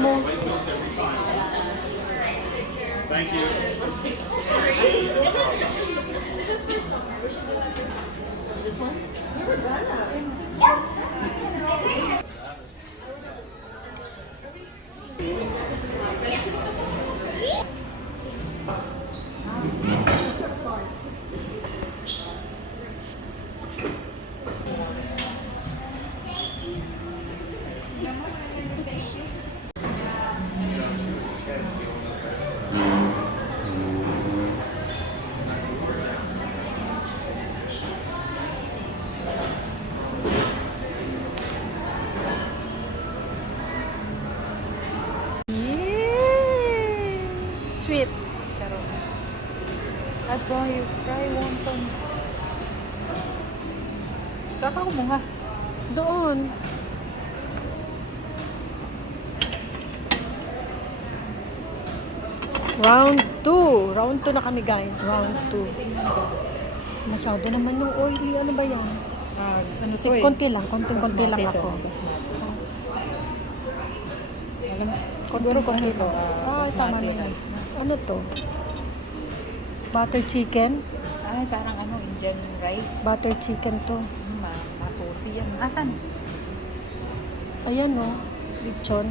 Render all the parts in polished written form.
mo. Thank you. This one? We're gonna. Yay! Sweets. Charot. I buy you fry wontons. Saan ka kumuha? Doon. Round 2. Round 2 na kami, guys. Round 2. Masyado naman yung oily. Ano ba yan? Ano to Sige, eh? konti lang. Konting-konti lang Basmati to, ako. basmati. Alam, siguro Konting-konti kung ito, lang. Tama na yan. rice na. Ano to? Butter chicken? Ay, parang ano, Indian rice. Butter chicken to. Masusi yan. Asan? Ayan, no. Lechon.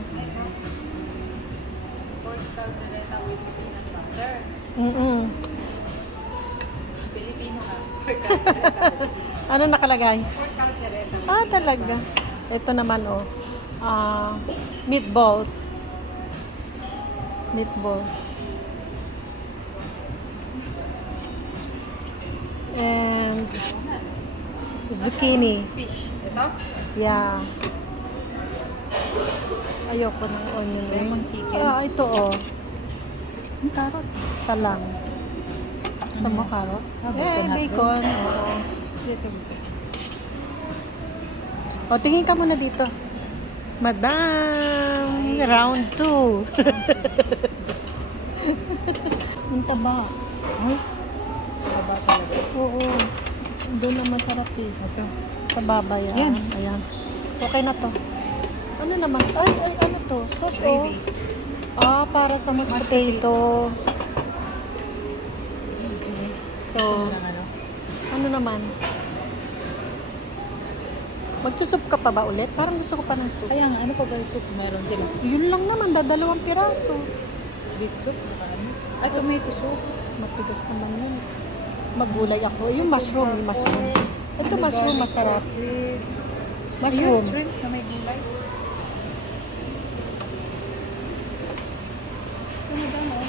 Pork caldereta with peanut butter. Filipino ka. Pork caldereta. Ano nakalagay? Pork caldereta. Talaga. Ito naman, oh. Meatballs. Meatballs. And zucchini. Fish. Ito? Yeah. Ayoko ng onion ring. Lemon chicken. Ito, oh. Ang carrot. Salang. Gusto mo carrot? Bacon Bacon. hotdog. Oo. Dito gusto. O, tingin ka muna dito. Madam! Round 2. Ang taba. Ay, haba talaga. Oo. Doon na masarap eh. Ito. Sa baba yan. Yan. Ayan. Okay na to. Ano naman? Ay, ano to? Sauce, oh. Gravy. Para sa mashed potato. Okay. So, ano naman? Magsusup ka pa ba ulit? Parang gusto ko pa ng soup. Kaya nga, ano pa ba yung soup meron sila? Yun lang naman, dadalawang piraso. Beet soup, saka ano? Tomato soup. Matigas naman yun. Magulay ako. Yung mushroom, Ito mushroom, masarap. Mushroom. Ayun, shrimp na may gulay. Ito na daw, no?